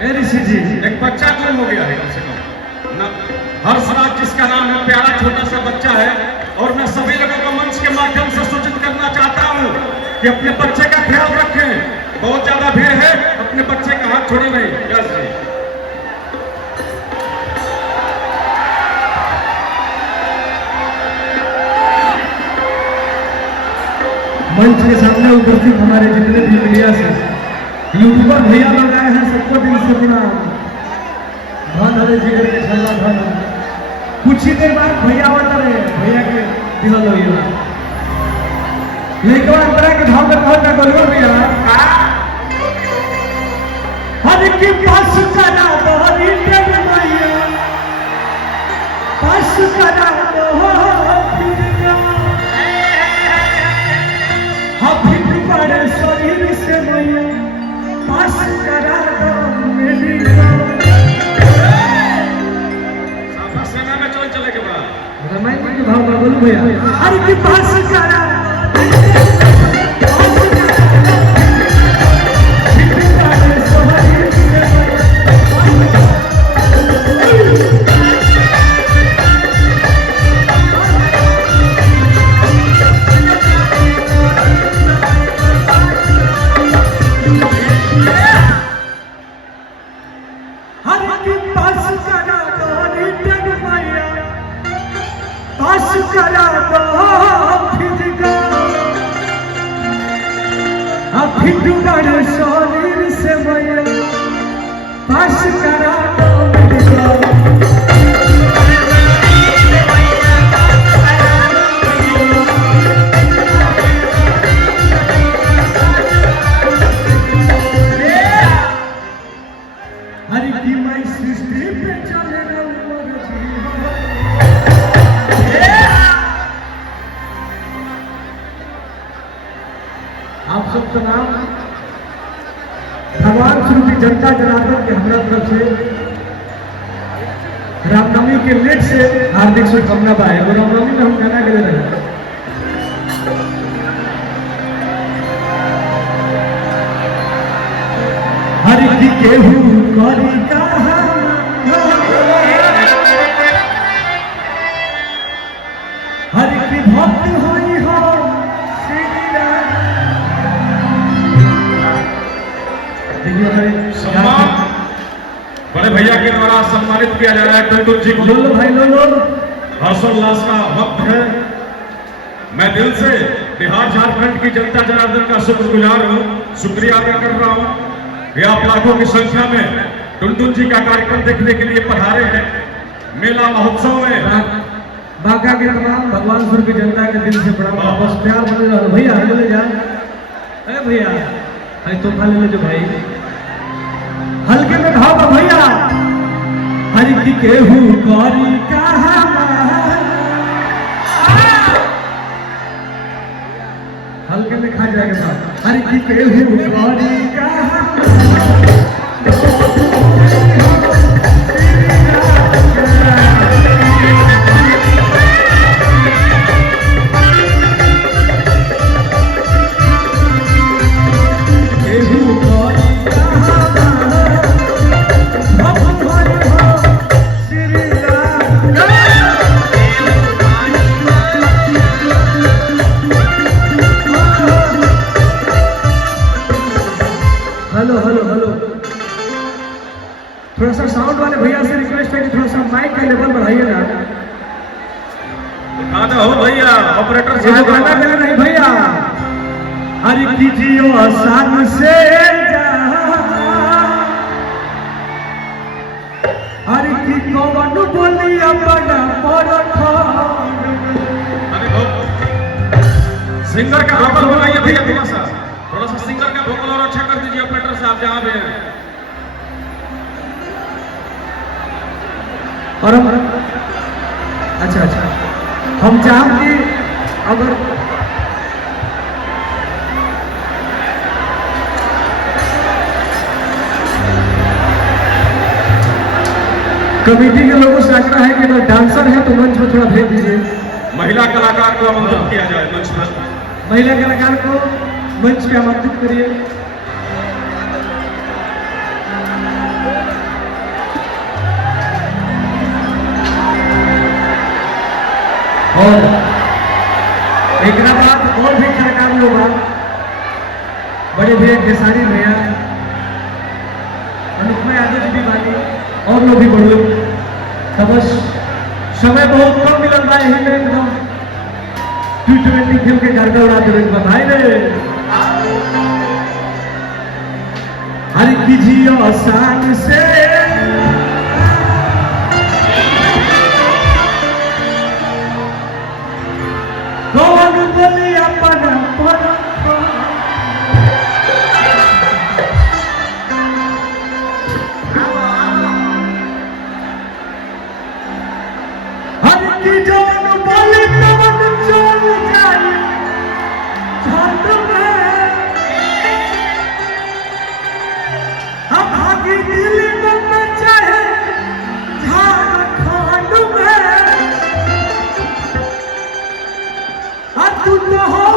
ऋषि जी एक बच्चा गुम हो गया है कम से कम ना। हर्षराज जिसका नाम है, प्यारा छोटा सा बच्चा है, और मैं सभी लोगों को मंच के माध्यम से सूचित करना चाहता हूँ कि अपने बच्चे का ख्याल रखें। बहुत ज्यादा भीड़ है, अपने बच्चे का हाथ छोड़े नहीं। यस जी। मंच के सामने उपस्थित हमारे जितने भी मीडिया से यूट्यूबर भैया लोग आए हैं, सबको दिल से प्रणाम। धन हरे जिगर के छल्ला धन। कुछ ही देर बाद भैया बता रहे, भैया के दिल लोहिया लेकिन अंतरा के भाव में बहुत का बोलवा भैया हर की पास करा दो हरी टेन भैया पास करा दो बड़े शरीर से भैया पास करा दो मेरी सेना में चले के बाद रामायण के भाव में बोलू भैया अरे की पास करा शरीर से भैया पास करा दो हरि की मैं सृष्टि पे चले आप सबका नाम भगवान श्री की जनता जनार्दन के हमारा तरफ से रामनवमी के लेट से हार्दिक शुभकामना पाए। और रामनवमी में हम गाना गे रहे हैं हरि की केहू करी कहा हरि की भक्त होई हो सम्मान बड़े भैया के द्वारा सम्मानित किया जा रहा है टुनटुन जी को। लो भाई लो हर्षोल्लास का वक्त है। मैं दिल से बिहार झारखंड की जनता जनार्दन का शुक्रगुजार हूँ, शुक्रिया अदा कर रहा हूँ कि आप लाखों की संख्या में टुनटुन जी का कार्यक्रम देखने के लिए पधारे हैं मेला महोत्सव में। बांका के तमाम भगवानपुर की जनता के दिल से बड़ा वापस प्यार बने रहो भैया। ले जा अरे भैया अरे तोहफा ले लो भाई हल्के में भाव भैया हरि की केहू करी कहा हल्के में खा जाएगा हरि की केहू करी कहा थोड़ा सा साउंड वाले भैया से रिक्वेस्ट है कि थोड़ा सा माइक का लेवल बढ़ाइए ना। गाना हो भैया, ऑपरेटर साहब गाना गा रहे भैया। हरि कीजियो आसान से हरि की कौन बोली अपना सिंगर का वोकल बनाइए भैया, थोड़ा सा सिंगर का वोकल और अच्छा कर दीजिए ऑपरेटर साहब जहाँ भी हैं। और हम अच्छा हम चाहेंगे अगर कमेटी के लोगों से आग्रह है कि अगर डांसर है तो मंच पर थोड़ा भेज दीजिए। महिला कलाकार को आमंत्रित किया जाए मंच पर। महिला कलाकार को मंच पे आमंत्रित करिए। और एक बाद और भी कलाकार लोग बड़े भैया खेसारी भैया अनुपमा यादव जी भी बानी और लोग भी बड़े तो बस समय बहुत कम मिलल बा यही में एकदम T20 खेल के घर का उड़ा देवे बताई रे हर कीजिए आसान से कौन बोली अपना हर की जान बोली तवन चल जाए छत में हम भागी दिल में चाहे झारखंड में तू तो हो